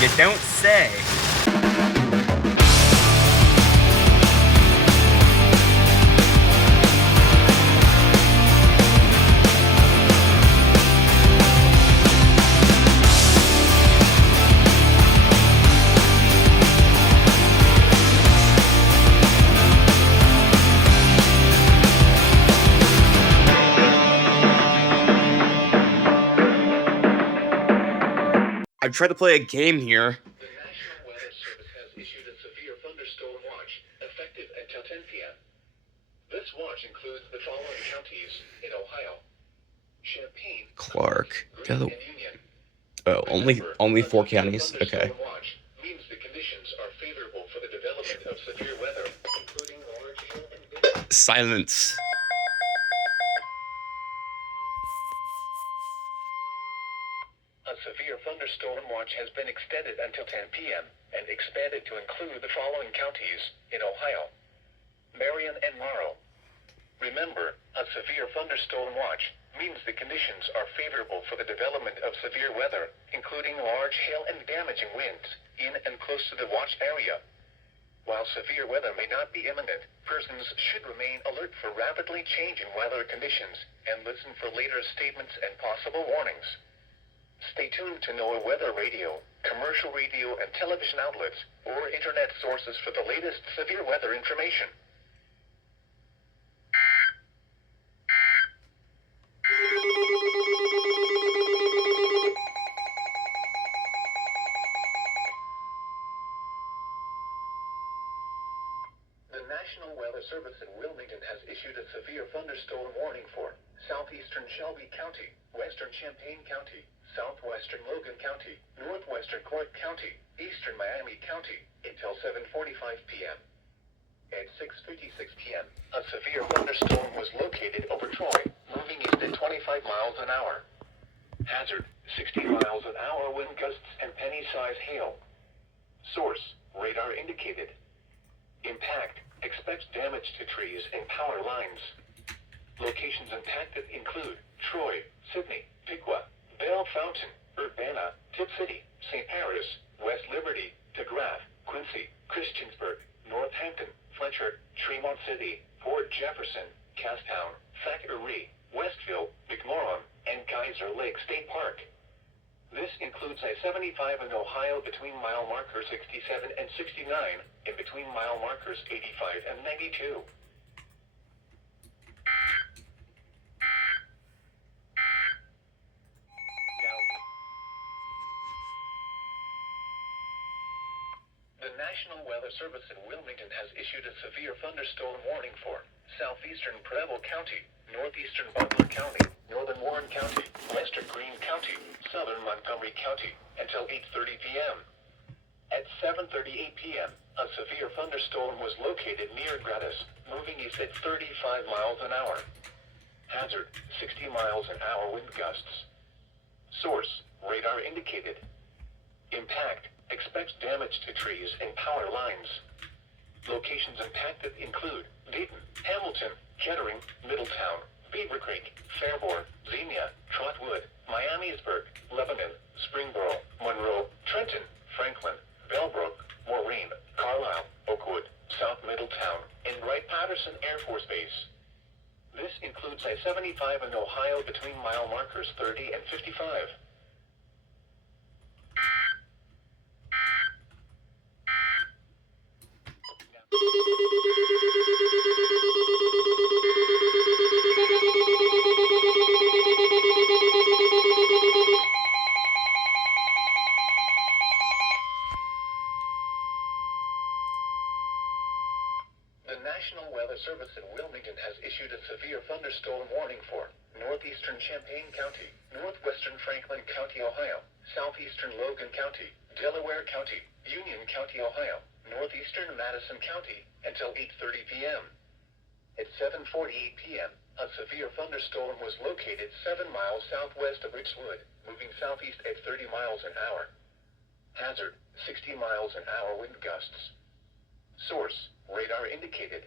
You don't say. I've tried to play a game here. The National Weather Service has issued a severe thunderstorm watch, effective until 10 p.m. This watch includes the following counties in Ohio: Champaign, Clark. Greene, and Union. Oh, Remember, only a 4 severe counties. Okay. thunderstorm watch means the conditions are favorable for the development of severe weather, including large hail and wind. Silence. A severe thunderstorm watch has been extended until 10 p.m. and expanded to include the following counties in Ohio: Marion and Morrow. Remember, a severe thunderstorm watch means the conditions are favorable for the development of severe weather, including large hail and damaging winds, in and close to the watch area. While severe weather may not be imminent, persons should remain alert for rapidly changing weather conditions and listen for later statements and possible warnings. Stay tuned to NOAA weather radio, commercial radio and television outlets, or internet sources for the latest severe weather information. The National Weather Service in Wilmington has issued a severe thunderstorm warning for southeastern Shelby County, western Champaign County, southwestern Logan County, northwestern Clark County, eastern Miami County, until 7:45 p.m. At 6:56 p.m., a severe thunderstorm was located over Troy, moving east at 25 miles an hour. Hazard: 60 miles an hour wind gusts and penny-size hail. Source: radar indicated. Impact: expect damage to trees and power lines. Locations impacted include Troy, Sydney, Piqua, Belle Fountain, Urbana, Tip City, St. Paris, West Liberty, DeGraff, Quincy, Christiansburg, Northampton, Fletcher, Tremont City, Port Jefferson, Castown, Thackeray, Westville, McMorran, and Geyser Lake State Park. This includes I-75 in Ohio between mile markers 67 and 69, and between mile markers 85 and 92. The National Weather Service in Wilmington has issued a severe thunderstorm warning for southeastern Preble County, northeastern Butler County, northern Warren County, western Greene County, southern Montgomery County, until 8:30 p.m. At 7:38 p.m., a severe thunderstorm was located near Gratis, moving east at 35 miles an hour. Hazard: 60 miles an hour wind gusts. Source: radar indicated. Impact: expect damage to trees and power lines. Locations impacted include Dayton, Hamilton, Kettering, Middletown, Beaver Creek, Fairborn, Xenia, Trotwood, Miamisburg, Lebanon, Springboro, Monroe, Trenton, Franklin, Bellbrook, Maureen, Carlisle, Oakwood, South Middletown, and Wright-Patterson Air Force Base. This includes I-75 in Ohio between mile markers 30 and 55. The National Weather Service in Wilmington has issued a severe thunderstorm warning for northeastern Champaign County, northwestern Franklin County, Ohio, southeastern Logan County, Delaware County, Union County, Ohio, northeastern Madison County, until 8:30 p.m. At 7:48 p.m., a severe thunderstorm was located 7 miles southwest of Richwood, moving southeast at 30 miles an hour. Hazard: 60 miles an hour wind gusts. Source: radar indicated.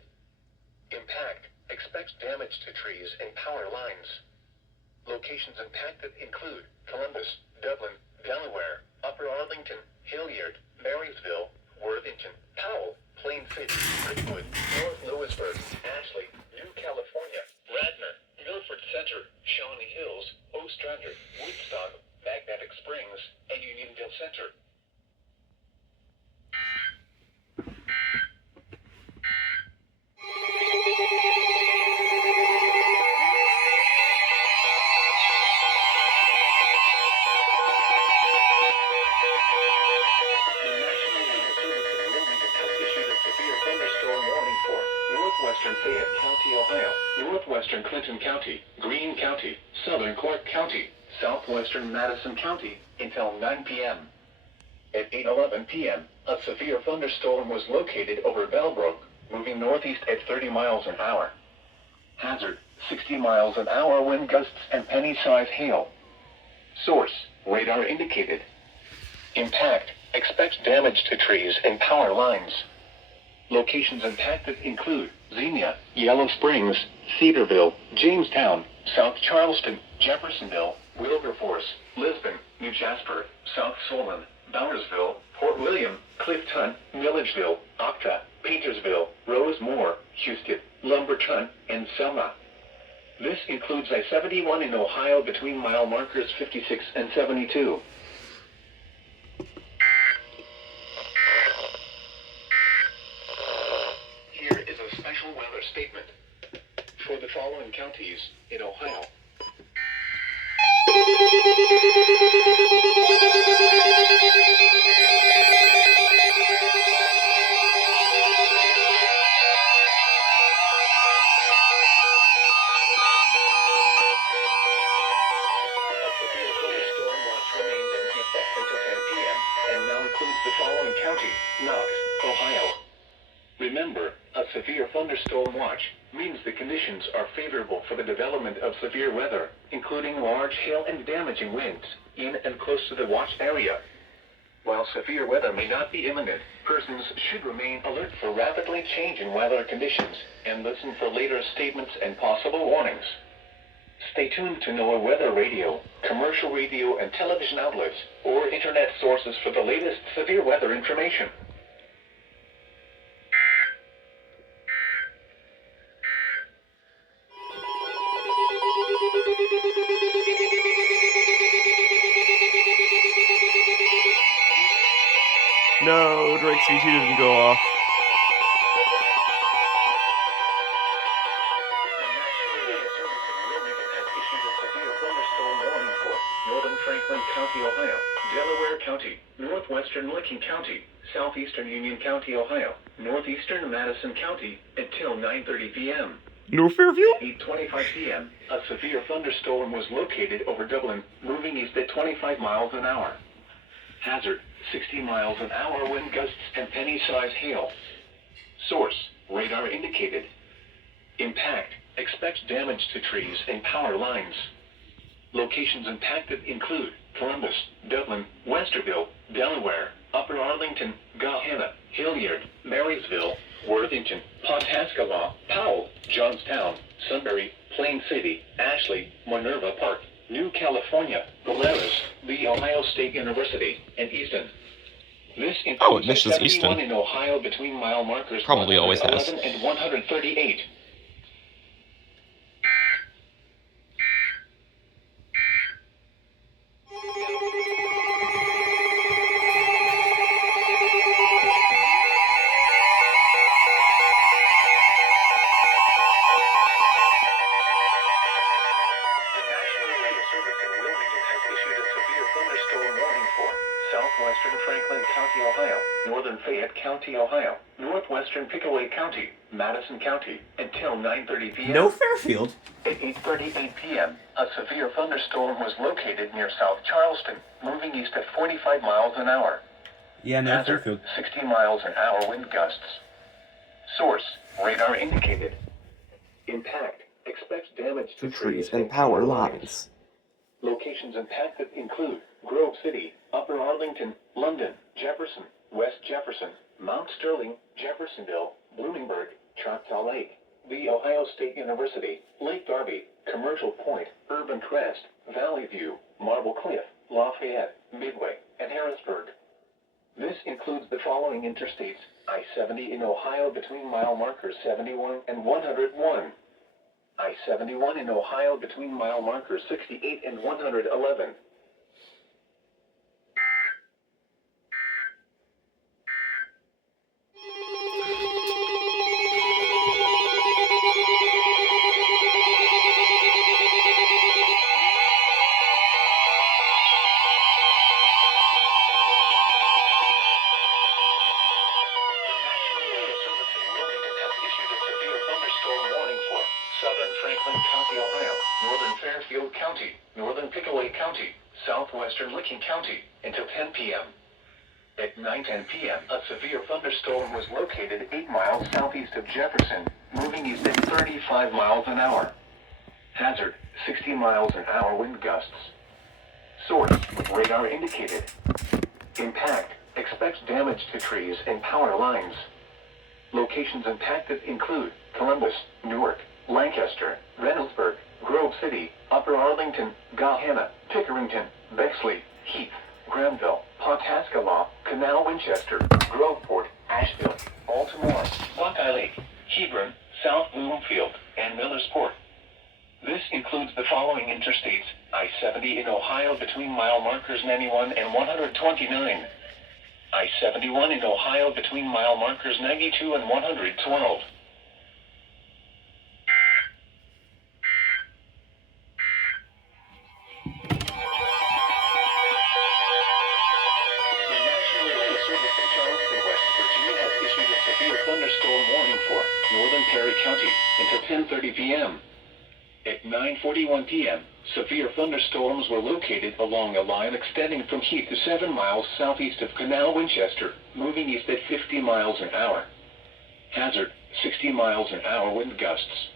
Impact: expect damage to trees and power lines. Locations impacted include Columbus, Dublin, Delaware, Upper Arlington, Hilliard, Marysville, Worthington, Powell, Plain City, Ridgewood, North Lewisburg, Ashley, New California, Radnor, Milford Center, Shawnee Hills, Ostrander, Woodstock, Magnetic Springs, and Unionville Center. Northwestern Fayette County, Ohio, northwestern Clinton County, Greene County, southern Clark County, southwestern Madison County, until 9 p.m. At 8:11 p.m., a severe thunderstorm was located over Bellbrook, moving northeast at 30 miles an hour. Hazard, 60 miles an hour wind gusts and penny-size hail. Source, radar indicated. Impact, expect damage to trees and power lines. Locations impacted include Xenia, Yellow Springs, Cedarville, Jamestown, South Charleston, Jeffersonville, Wilberforce, Lisbon, New Jasper, South Solon, Bowersville, Port William, Clifton, Milledgeville, Octa, Petersville, Rosemore, Houston, Lumberton, and Selma. This includes I-71 in Ohio between mile markers 56 and 72. Here is a special weather statement for the following counties in Ohio. Remember, a severe thunderstorm watch means the conditions are favorable for the development of severe weather, including large hail and damaging winds, in and close to the watch area. While severe weather may not be imminent, persons should remain alert for rapidly changing weather conditions and listen for later statements and possible warnings. Stay tuned to NOAA weather radio, commercial radio and television outlets, or internet sources for the latest severe weather information. No, Drake's V2 didn't go off. Northern Franklin County, Ohio, Delaware County, northwestern Licking County, southeastern Union County, Ohio, northeastern Madison County, until 9:30 p.m. North Fairfield? At 8:25 p.m., a severe thunderstorm was located over Dublin, moving east at 25 miles an hour. Hazard, 60 miles an hour wind gusts and penny-size hail. Source, radar indicated. Impact, expect damage to trees and power lines. Locations impacted include Columbus, Dublin, Westerville, Delaware, Upper Arlington, Gahanna, Hilliard, Marysville, Worthington, Pawhuskalaw, Powell, Johnstown, Sunbury, Plain City, Ashley, Minerva Park, New California, Polaris, The Ohio State University, and Easton. This includes this is 71 Easton. in Ohio between mile markers Probably always has. 111 and 138. Southwestern Franklin County, Ohio, northern Fayette County, Ohio, northwestern Pickaway County, Madison County, until 9:30 p.m. No Fairfield? At 8:38 p.m., a severe thunderstorm was located near South Charleston, moving east at 45 miles an hour. Yeah, no Hazard, Fairfield. 60 miles an hour wind gusts. Source, radar indicated. Impact, expect damage to trees and power lines. Locations impacted include Grove City, Upper Arlington, London, Jefferson, West Jefferson, Mount Sterling, Jeffersonville, Bloomingburg, Choctaw Lake, The Ohio State University, Lake Darby, Commercial Point, Urban Crest, Valley View, Marble Cliff, Lafayette, Midway, and Harrisburg. This includes the following interstates: I-70 in Ohio between mile markers 71 and 101. I-71 in Ohio between mile markers 68 and 111. Southern Franklin County, Ohio, northern Fairfield County, northern Pickaway County, southwestern Licking County, until 10 p.m. At 9:10 p.m., a severe thunderstorm was located 8 miles southeast of Jefferson, moving east at 35 miles an hour. Hazard, 60 miles an hour wind gusts. Source, radar indicated. Impact, expects damage to trees and power lines. Locations impacted include Columbus, Newark, Lancaster, Reynoldsburg, Grove City, Upper Arlington, Gahanna, Pickerington, Bexley, Heath, Granville, Pawhuska, Canal Winchester, Groveport, Asheville, Baltimore, Buckeye Lake, Hebron, South Bloomfield, and Millersport. This includes the following interstates: I-70 in Ohio between mile markers 91 and 129. I-71 in Ohio between mile markers 92 and 112. Thunderstorm warning for northern Perry County until 10:30 p.m. At 9:41 p.m., severe thunderstorms were located along a line extending from Heath to 7 miles southeast of Canal Winchester, moving east at 50 miles an hour. Hazard, 60 miles an hour wind gusts.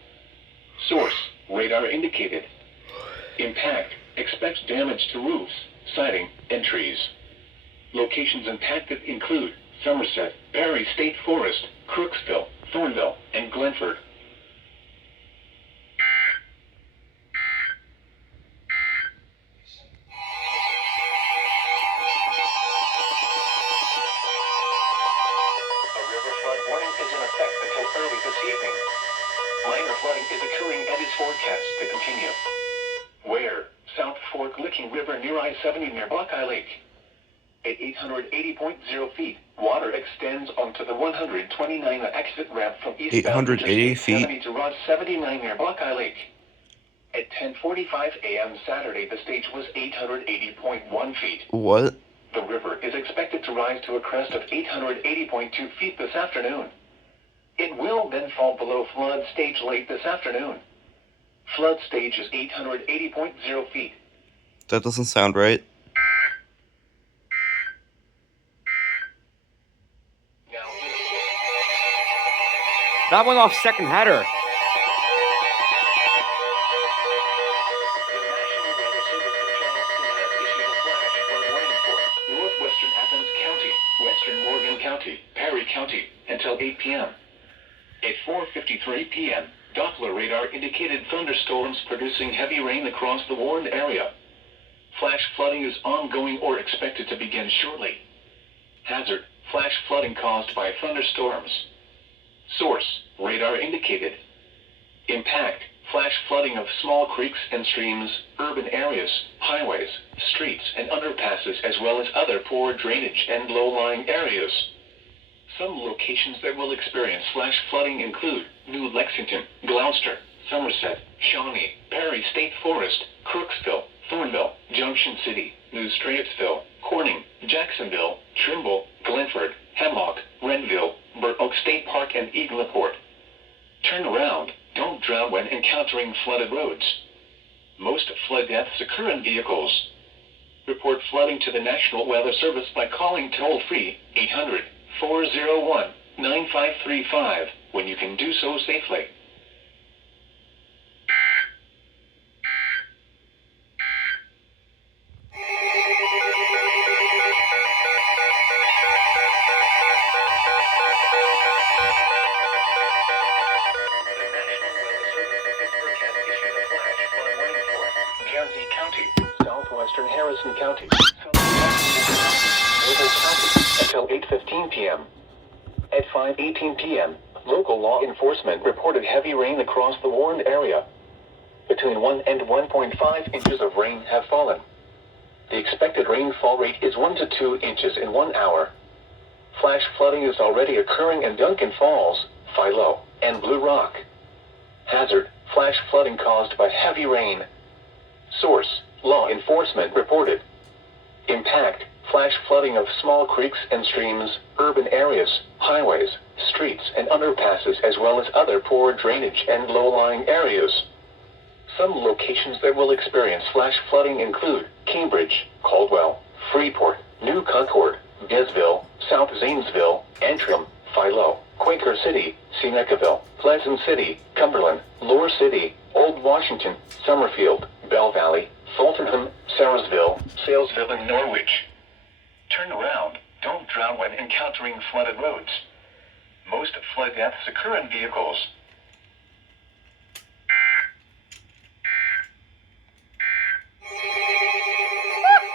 Source, radar indicated. Impact, expects damage to roofs, siding, and trees. Locations impacted include Somerset, Perry State Forest, Crooksville, Thornville, and Glenford. A river flood warning is in effect until early this evening. Minor flooding is occurring and is forecast to continue. Where? South Fork Licking River near I-70 near Buckeye Lake. At 880.0 feet, water extends onto the 129 exit ramp from eastbound 880 feet 70 to Route 79 near Buckeye Lake. At 10:45 a.m. Saturday, the stage was 880.1 feet. What? The river is expected to rise to a crest of 880.2 feet this afternoon. It will then fall below flood stage late this afternoon. Flood stage is 880.0 feet. That doesn't sound right. That went off second header. Northwestern Athens County, Western Morgan County, Perry County, until 8 p.m. At 4:53 p.m., Doppler radar indicated thunderstorms producing heavy rain across the warned area. Flash flooding is ongoing or expected to begin shortly. Hazard, flash flooding caused by thunderstorms. Source, radar indicated. Impact, flash flooding of small creeks and streams, urban areas, highways, streets, and underpasses, as well as other poor drainage and low-lying areas. Some locations that will experience flash flooding include New Lexington, Gloucester, Somerset, Shawnee, Perry State Forest, Crooksville, Thornville, Junction City, New Straitsville, Corning, Jacksonville, Trimble, Glenford, Hemlock, Renville, Burr Oak State Park, and Eagleport. Turn around. Don't drown when encountering flooded roads. Most flood deaths occur in vehicles. Report flooding to the National Weather Service by calling toll-free 800-401-9535 when you can do so safely. County, southwestern Harrison County, until 8:15 p.m. At 5:18 p.m., local law enforcement reported heavy rain across the warned area. Between 1 and 1.5 inches of rain have fallen. The expected rainfall rate is 1 to 2 inches in 1 hour. Flash flooding is already occurring in Duncan Falls, Philo, and Blue Rock. Hazard, flash flooding caused by heavy rain. Source, law enforcement reported. Impact, flash flooding of small creeks and streams, urban areas, highways, streets and underpasses as well as other poor drainage and low-lying areas. Some locations that will experience flash flooding include Cambridge, Caldwell, Freeport, New Concord, Gainesville, South Zanesville, Antrim, Philo, Quaker City, Senecaville, Pleasant City, Cumberland, Lower City, Old Washington, Summerfield, Bell Valley, Fultonham, Sarasville, Salesville, and Norwich. Turn around. Don't drown when encountering flooded roads. Most flood deaths occur in vehicles.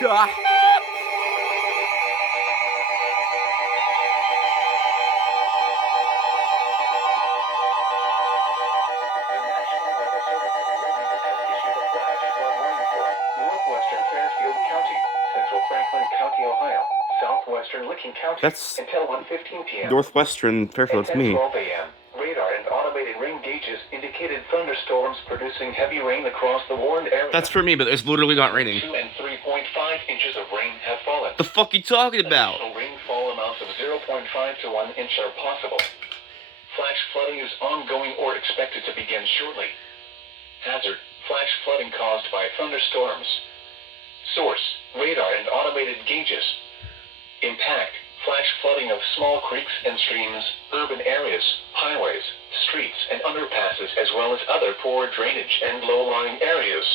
Duh. Southwestern Licking County That's until 1:15 p.m. Northwestern Fairfield, it's me. 12 a.m. Radar and automated rain gauges indicated thunderstorms producing heavy rain across the warned area. That's for me, but it's literally not raining. 2 and 3.5 inches of rain have fallen. The fuck you talking about? Additional rainfall amounts of 0.5 to 1 inch are possible. Flash flooding is ongoing or expected to begin shortly. Hazard, flash flooding caused by thunderstorms. Source, radar and automated gauges. Impact, flash flooding of small creeks and streams, urban areas, highways, streets and underpasses as well as other poor drainage and low-lying areas.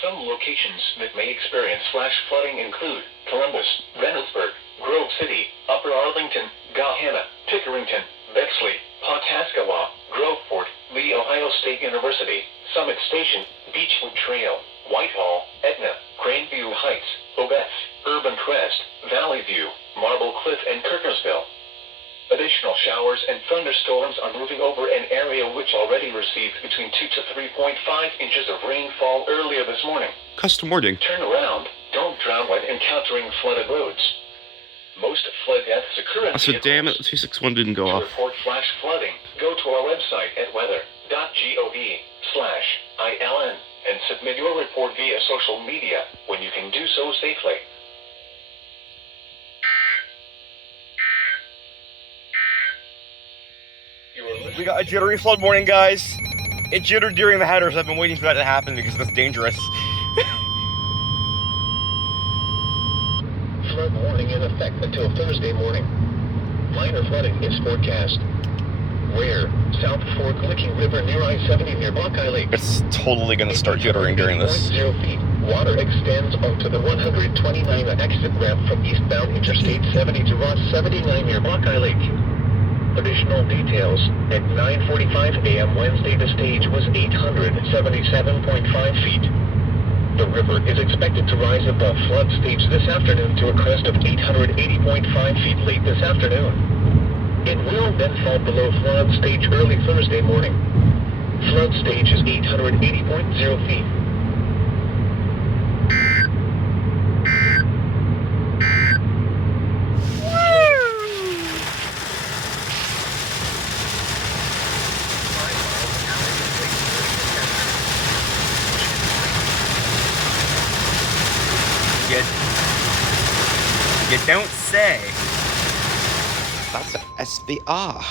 Some locations that may experience flash flooding include Columbus, Reynoldsburg, Grove City, Upper Arlington, Gahanna, Pickerington, Bexley, Pawhuska, Groveport, Lee Ohio State University, Summit Station, Beechwood Trail, Whitehall, Etna, Grandview Heights, Obeth, Urban Crest, Valley View, Marble Cliff, and Kirkersville. Additional showers and thunderstorms are moving over an area which already received between 2 to 3.5 inches of rainfall earlier this morning. Custom wording. Turn around. Don't drown when encountering flooded roads. Most flood deaths occur in So vehicles. damn it, 261 didn't go To off. report flash flooding, go to our website at weather.gov/ILN and submit your report via social media when you can do so safely. We got a jittery flood warning, guys. It jittered during the headers. I've been waiting for that to happen because that's dangerous. Flood warning in effect until Thursday morning. Minor flooding is forecast. Where? South Fork Licking River near I-70 near Buckeye Lake. It's totally gonna start jittering during this. 0 feet. Water extends onto the 129 exit ramp from eastbound Interstate 70 to Ross 79 near Buckeye Lake. Additional details. At 9:45 a.m. Wednesday, the stage was 877.5 feet. The river is expected to rise above flood stage this afternoon to a crest of 880.5 feet late this afternoon. It will then fall below flood stage early Thursday morning. Flood stage is 880.0 feet. You don't say. That's a SVR.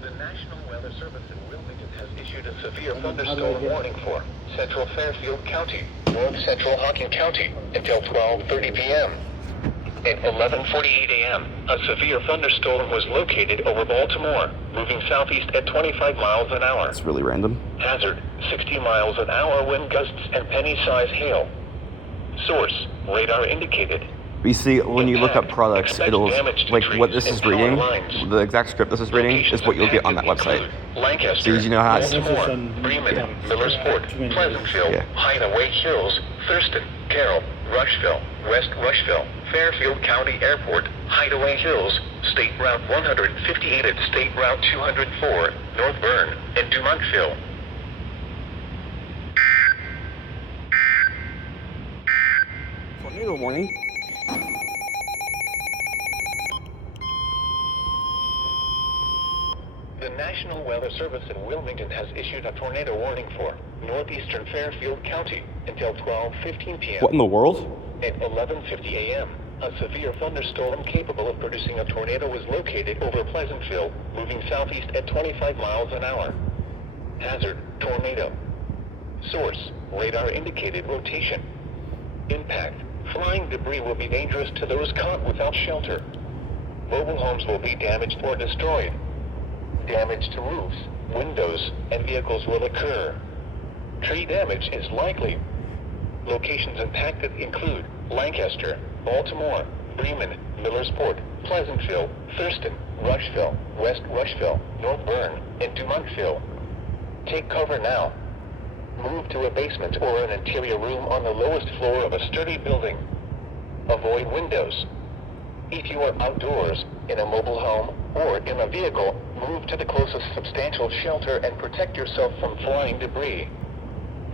The National Weather Service in Wilmington has issued a severe thunderstorm warning for Central Fairfield County, North Central Hocking County until 12:30 p.m. At 11:48 a.m., a severe thunderstorm was located over Baltimore, moving southeast at 25 miles an hour. That's really random. Hazard, 60 miles an hour wind gusts and penny-size hail. Source, radar indicated. But you see, when you look up products, Expect it'll, damage to like, what trees this is and power reading, lines. the exact script this is reading, is what you'll get on that website. Lancaster, So you know how it's... Baltimore, Bremen, Millersport, Pleasantville, Yeah. Hideaway Hills, Thurston, Carroll, Rushville, West Rushville, Fairfield County Airport, Hideaway Hills, State Route 158 and State Route 204, North Bern, and Dumontville. Tornado warning. The National Weather Service in Wilmington has issued a tornado warning for northeastern Fairfield County until 12:15 p.m. What in the world? At 11:50 a.m., a severe thunderstorm capable of producing a tornado was located over Pleasantville, moving southeast at 25 miles an hour. Hazard, tornado. Source, radar indicated rotation. Impact, flying debris will be dangerous to those caught without shelter. Mobile homes will be damaged or destroyed. Damage to roofs, windows, and vehicles will occur. Tree damage is likely. Locations impacted include Lancaster, Baltimore, Bremen, Millersport, Pleasantville, Thurston, Rushville, West Rushville, North Bern, and Dumontville. Take cover now. Move to a basement or an interior room on the lowest floor of a sturdy building. Avoid windows. If you are outdoors, in a mobile home, or in a vehicle, move to the closest substantial shelter and protect yourself from flying debris.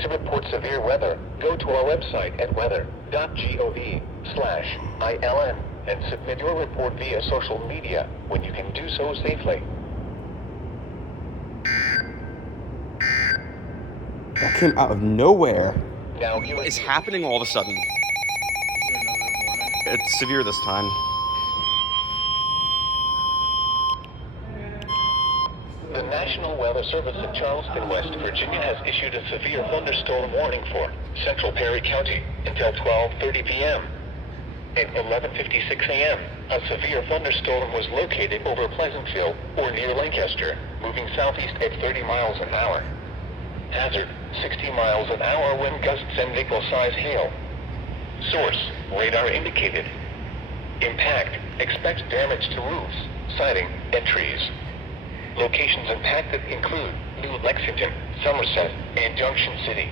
To report severe weather, go to our website at weather.gov/ILN and submit your report via social media when you can do so safely. That came out of nowhere. Now, What is happening all of a sudden? It's severe this time. The National Weather Service in Charleston, West Virginia has issued a severe thunderstorm warning for central Perry County until 12:30 p.m. At 11:56 a.m., a severe thunderstorm was located over Pleasantville or near Lancaster, moving southeast at 30 miles an hour. Hazard, 60 miles an hour wind gusts and nickel-size hail. Source, radar indicated. Impact, expect damage to roofs, siding, and trees. Locations impacted include New Lexington, Somerset, and Junction City.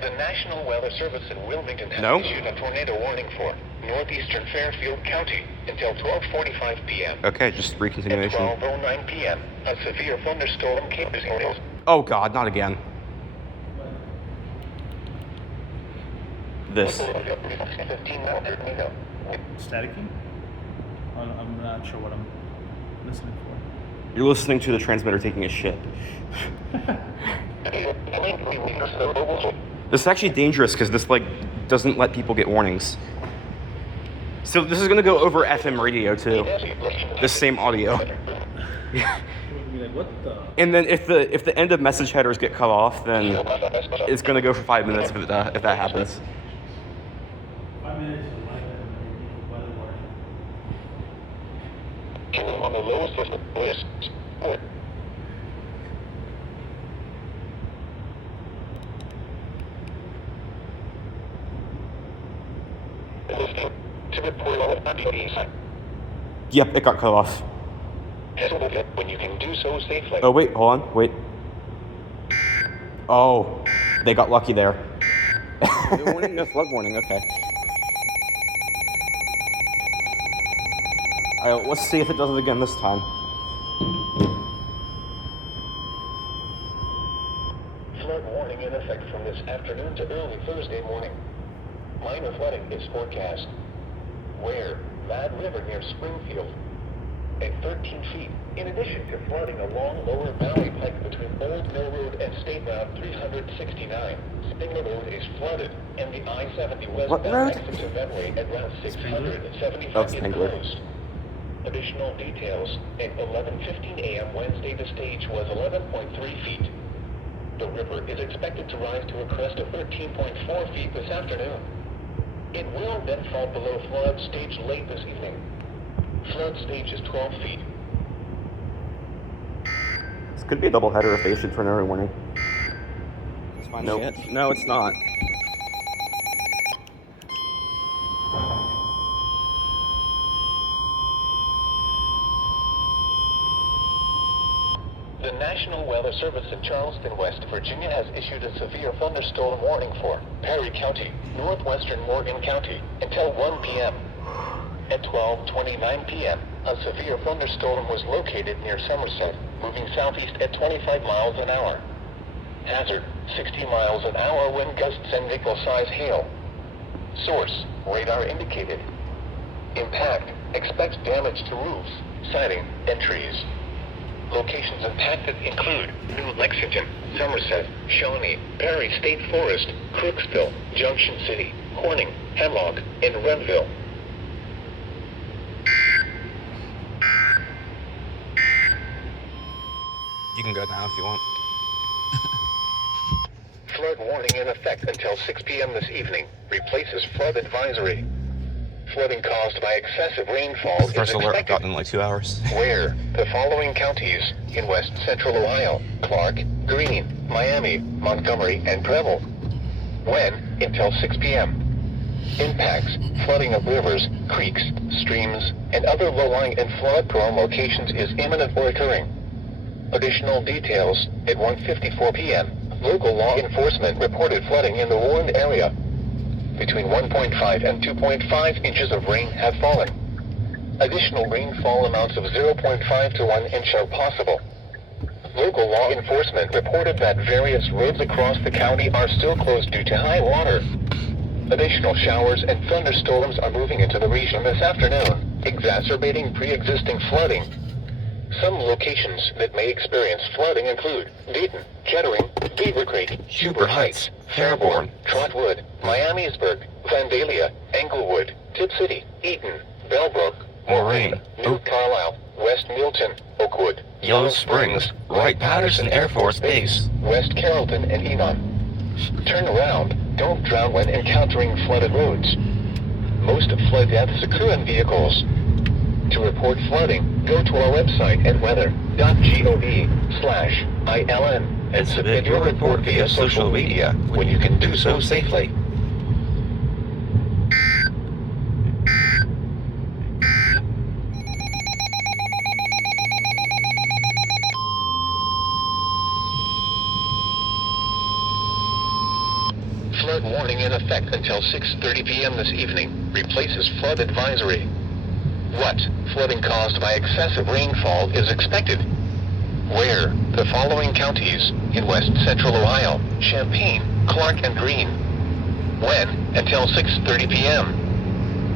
The National Weather Service in Wilmington has issued a tornado warning for northeastern Fairfield County until 12:45 p.m. Okay, just recontinuation. At 12:09 p.m., a severe thunderstorm came to hills. Oh God, not again. This. Staticky? I'm not sure what I'm listening for. You're listening to the transmitter taking a shit. This is actually dangerous because this doesn't let people get warnings. So this is gonna go over FM radio too. This same audio. What the? And then if the end of message headers get cut off, then it's gonna go for 5 minutes if that happens. 5 minutes of light weather warning. On the lowest list. To report all of these. Yep, it got cut off. When you can do so safely. Oh wait, hold on, wait. Oh, they got lucky there. No warning, no flood warning. Okay. All right, let's see if it does it again this time. Flood warning in effect from this afternoon to early Thursday morning. Minor flooding is forecast. Where? Mad River near Springfield. At 13 feet, in addition to flooding along Lower Valley Pike between Old Mill Road and State Route 369. Spindler Road is flooded, and the I-70 westbound exit to Medway at Route 675 is closed. Additional details, at 11:15 a.m. Wednesday, the stage was 11.3 feet. The river is expected to rise to a crest of 13.4 feet this afternoon. It will then fall below flood stage late this evening. Flood stage is 12 feet. This could be a double header if they issued tornado warning. Nope. No, it's not. The National Weather Service in Charleston, West Virginia has issued a severe thunderstorm warning for Perry County, northwestern Morgan County, until 1 p.m. At 12:29 p.m., a severe thunderstorm was located near Somerset, moving southeast at 25 miles an hour. Hazard, 60 miles an hour wind gusts and nickel-size hail. Source, radar indicated. Impact, expects damage to roofs, siding, and trees. Locations impacted include New Lexington, Somerset, Shawnee, Perry State Forest, Crooksville, Junction City, Corning, Hemlock, and Renville. You can go now if you want. Flood warning in effect until 6 p.m. this evening. Replaces flood advisory. Flooding caused by excessive rainfall is First alert I've expected. gotten in like 2 hours. Where the following counties in west central Ohio: Clark, Greene, Miami, Montgomery, and Preble. When? Until 6 p.m. Impacts: flooding of rivers, creeks, streams, and other low-lying and flood-prone locations is imminent or occurring. Additional details: at 1:54 p.m., local law enforcement reported flooding in the warned area. Between 1.5 and 2.5 inches of rain have fallen. Additional rainfall amounts of 0.5 to 1 inch are possible. Local law enforcement reported that various roads across the county are still closed due to high water. Additional showers and thunderstorms are moving into the region this afternoon, exacerbating pre-existing flooding. Some locations that may experience flooding include Dayton, Kettering, Beaver Creek, Huber Heights, Fairborn, Trotwood, Miamisburg, Vandalia, Englewood, Tip City, Eaton, Bellbrook, Moraine, New Carlisle, West Milton, Oakwood, Yellow Springs, Wright-Patterson Air Force Base, West Carrollton, and Enon. Turn around. Don't drown when encountering flooded roads. Most flood deaths occur in vehicles. To report flooding, go to our website at weather.gov/ILN and submit your report via social media when you can do so safely. Flood warning in effect until 6:30 p.m. this evening. Replaces flood advisory. What? Flooding caused by excessive rainfall is expected. Where? The following counties in west central Ohio: Champaign, Clark, and Greene. When? Until 6:30 p.m.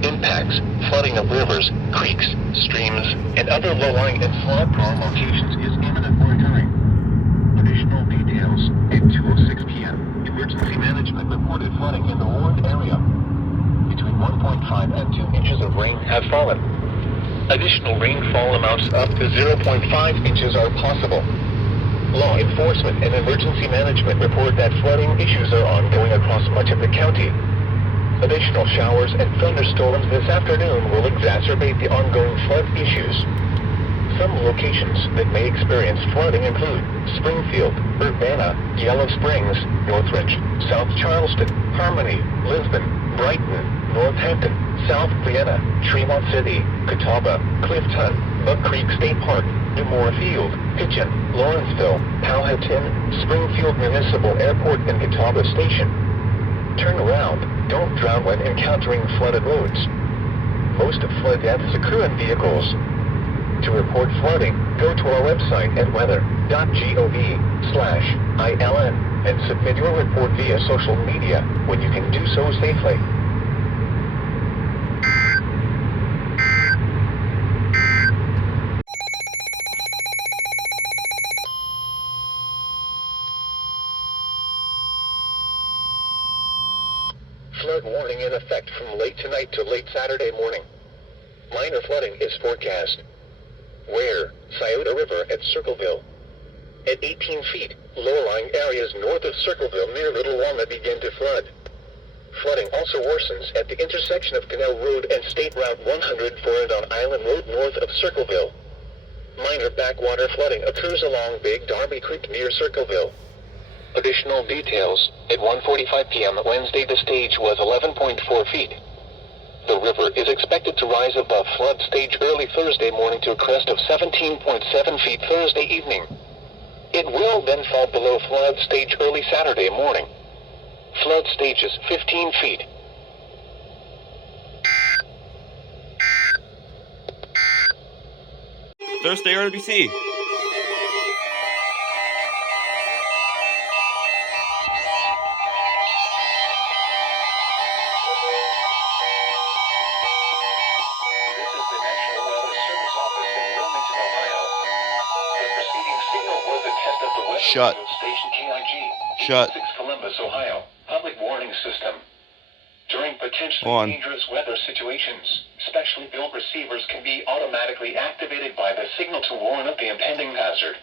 Impacts: flooding of rivers, creeks, streams, and other low-lying and flood-prone locations is imminent or occurring. Additional details: at 2:06 p.m. Emergency management reported flooding in the warned area. Between 1.5 and 2 inches of rain have fallen. Additional rainfall amounts up to 0.5 inches are possible. Law enforcement and emergency management report that flooding issues are ongoing across much of the county. Additional showers and thunderstorms this afternoon will exacerbate the ongoing flood issues. Some locations that may experience flooding include Springfield, Urbana, Yellow Springs, Northridge, South Charleston, Harmony, Lisbon, Brighton, Northampton, South Vienna, Tremont City, Catawba, Clifton, Buck Creek State Park, Dumore Field, Kitchen, Lawrenceville, Powhatan, Springfield Municipal Airport, and Catawba Station. Turn around. Don't drown when encountering flooded roads. Most flood deaths occur in vehicles. To report flooding, go to our website at weather.gov/ILN and submit your report via social media when you can do so safely. Flood warning in effect from late tonight to late Saturday morning. Minor flooding is forecast. Where? Scioto River at Circleville. At 18 feet, low-lying areas north of Circleville near Little Walnut begin to flood. Flooding also worsens at the intersection of Canal Road and State Route 104 and on Island Road north of Circleville. Minor backwater flooding occurs along Big Darby Creek near Circleville. Additional details: at 1:45 p.m. Wednesday the stage was 11.4 feet. The river is expected to rise above flood stage early Thursday morning to a crest of 17.7 feet Thursday evening. It will then fall below flood stage early Saturday morning. Flood stage is 15 feet. Thursday RWC. This is the National Weather Service office in Wilmington, Ohio. The preceding signal was a test of the weather Shut. radio station KIG, Shut. 86 Columbus, Ohio, public warning system. During potentially Go on. dangerous weather situations, specially built receivers can be automatically activated by the signal to warn of the impending hazard.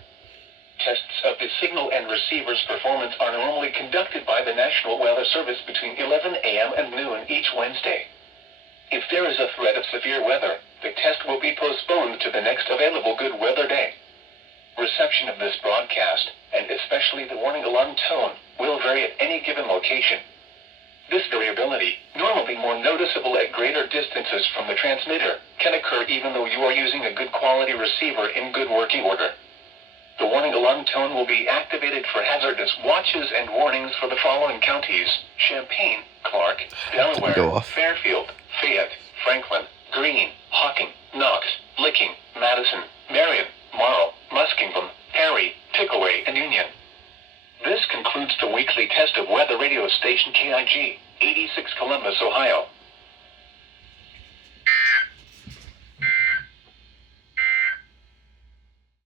Tests of the signal and receiver's performance are normally conducted by the National Weather Service between 11 a.m. and noon each Wednesday. If there is a threat of severe weather, the test will be postponed to the next available good weather day. Reception of this broadcast, and especially the warning alarm tone, will vary at any given location. This variability, normally more noticeable at greater distances from the transmitter, can occur even though you are using a good quality receiver in good working order. The warning alarm tone will be activated for hazardous watches and warnings for the following counties: Champaign, Clark, Go Delaware, off. Fairfield, Fayette, Franklin, Greene, Hocking, Knox, Licking, Madison, Marion, Marl, Muskingum, Perry, Pickaway, and Union. This concludes the weekly test of weather radio station KIG, 86 Columbus, Ohio.